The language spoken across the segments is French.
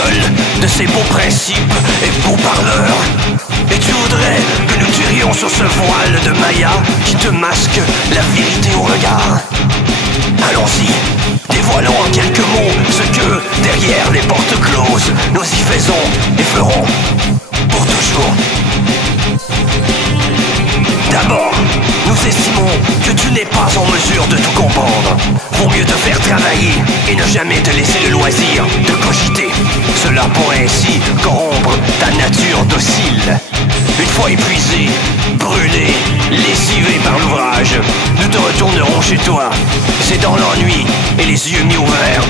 gueule de ces beaux principes et beaux parleurs. Et tu voudrais que nous tirions sur ce voile de Maya qui te masque la vérité au regard. Allons-y, dévoilons en quelques mots ce que, derrière les portes closes, nous y faisons et ferons pour toujours. D'abord, nous estimons que tu n'es pas en mesure de tout comprendre. Vaut mieux te faire travailler et ne jamais te laisser le loisir de cogiter. Cela pourrait ainsi corrompre ta nature docile. Une fois épuisé, brûlé, lessivé par l'ouvrage, nous te retournerons chez toi. C'est dans l'ennui et les yeux mi-ouverts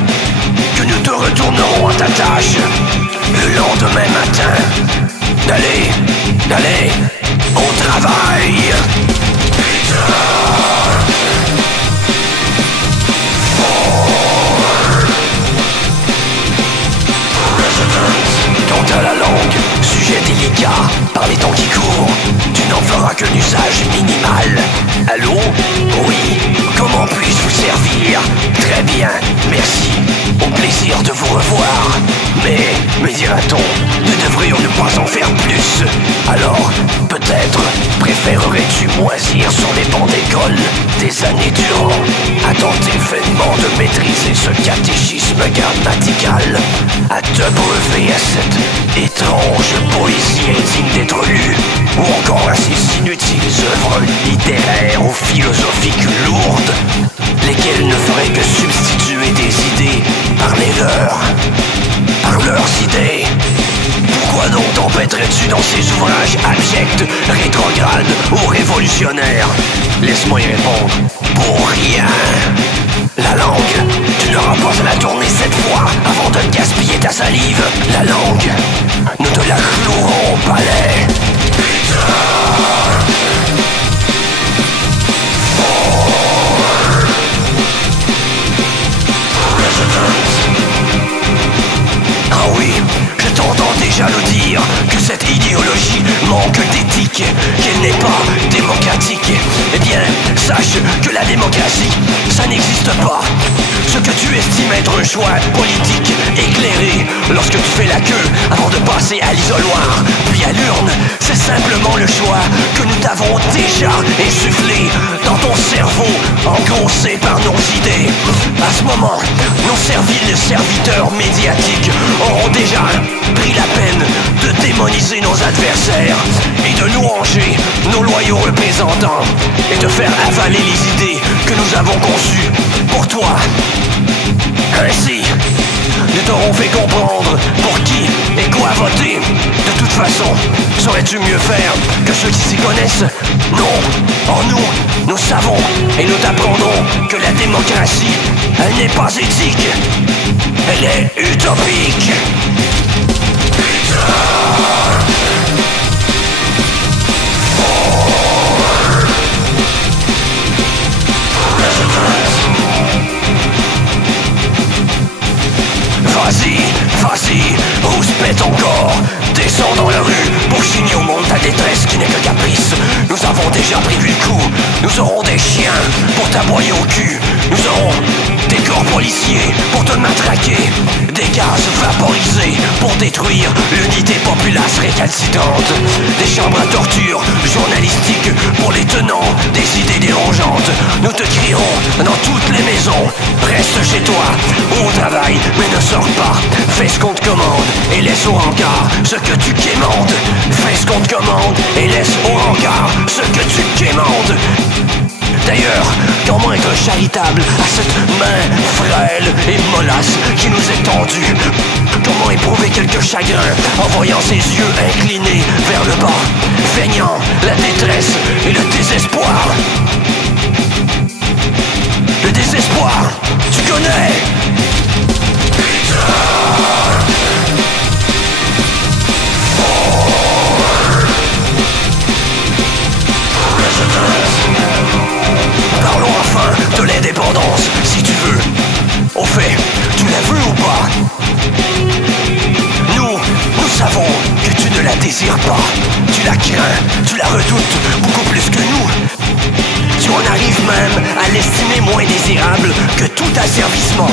que nous te retournerons à ta tâche. Le lendemain matin, d'aller au travail. Quant à la langue, sujet délicat, par les temps qui courent, tu n'en feras qu'un usage minimal. Allô? Oui, comment puis-je vous servir? Très bien, merci, au plaisir de vous revoir. Mais, me dira-t-on, ne devrions-nous pas en faire plus? Alors, peut-être préférerais-tu moisir sur les bancs d'école des années durant, à tenter vainement de maîtriser ce catéchisme grammatical, à te brever à cette étrange poésie indigne d'être lue, ou encore à ces inutiles œuvres littéraires ou philosophiques lourdes, lesquelles ne feraient que substituer des idées par les leurs, par leurs idées. Pourquoi donc t'empêterais-tu dans ces ouvrages abjects, rétrogrades ou révolutionnaires? Laisse-moi y répondre. Pour rien. La langue, tu n'auras pas à la tourner cette fois avant de gaspiller ta salive. La langue, nous te la clouerons au palais. Ah oui, je t'entends déjà le dire, que cette idéologie manque d'éthique, qu'elle n'est pas démocratique. Eh bien, sache que la démocratie, ça n'existe pas. Ce que tu estimes être un choix politique éclairé lorsque tu fais la queue avant de passer à l'isoloir, puis à l'urne, c'est simplement le choix que nous t'avons déjà insufflé dans ton cerveau, engrossé par nos idées. À ce moment, nos serviles serviteurs médiatiques auront déjà pris la peine de démoniser nos adversaires et de louanger nos loyaux représentants et de faire avaler les idées que nous avons conçues pour toi. Ainsi, nous t'aurons fait comprendre pour qui et quoi voter. De toute façon, saurais-tu mieux faire que ceux qui s'y connaissent? Non, en nous savons et nous t'apprendrons que la démocratie, elle n'est pas éthique, elle est utopique. Vas-y, rouspète encore. Descends dans la rue pour chigner au monde ta détresse qui n'est que caprice. Nous avons déjà prévu le coup. Nous aurons des chiens pour t'aboyer au cul. Nous aurons des corps policiers pour te matraquer, des gaz vaporisés pour détruire l'unité populace récalcitrante, des chambres à torture journalistiques pour les tenants des idées dérangeantes. Nous te crierons dans toutes les maisons. Reste chez toi ou au travail, mais ne sors pas. Fais ce qu'on te commande et laisse au rencard ce que tu quémandes. Fais ce qu'on te commande et laisse au rencard ce que tu quémandes. D'ailleurs, comment être charitable à cette main frêle et mollasse qui nous est tendue? Comment éprouver quelque chagrin en voyant ses yeux inclinés vers le bas, feignant la détresse et le désespoir? Le désespoir, tu connais? Parlons enfin de l'indépendance, si tu veux. Au fait, tu la veux ou pas? Nous savons que tu ne la désires pas. Tu la crains, tu la redoutes beaucoup plus que nous. Tu en arrives même à l'estimer moins désirable que tout asservissement.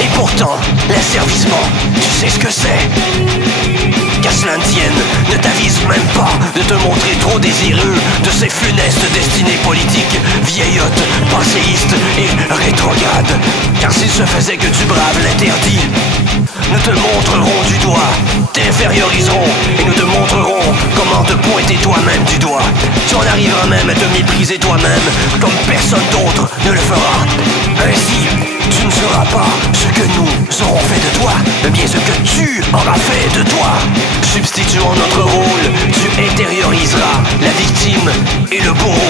Et pourtant, l'asservissement, tu sais ce que c'est? même pas de te montrer trop désireux de ces funestes destinées politiques, vieillottes, passéistes et rétrogrades. Car s'il se faisait que tu braves l'interdit, nous te montrerons du doigt, t'inférioriserons et nous te montrerons comment te pointer toi-même du doigt. Tu en arriveras même à te mépriser toi-même comme personne d'autre ne le fera. Ainsi, tu ne seras pas ce que nous aurons fait de toi, mais bien ce que tu auras fait de toi. Substituant notre rôle, tu intérioriseras la victime et le bourreau.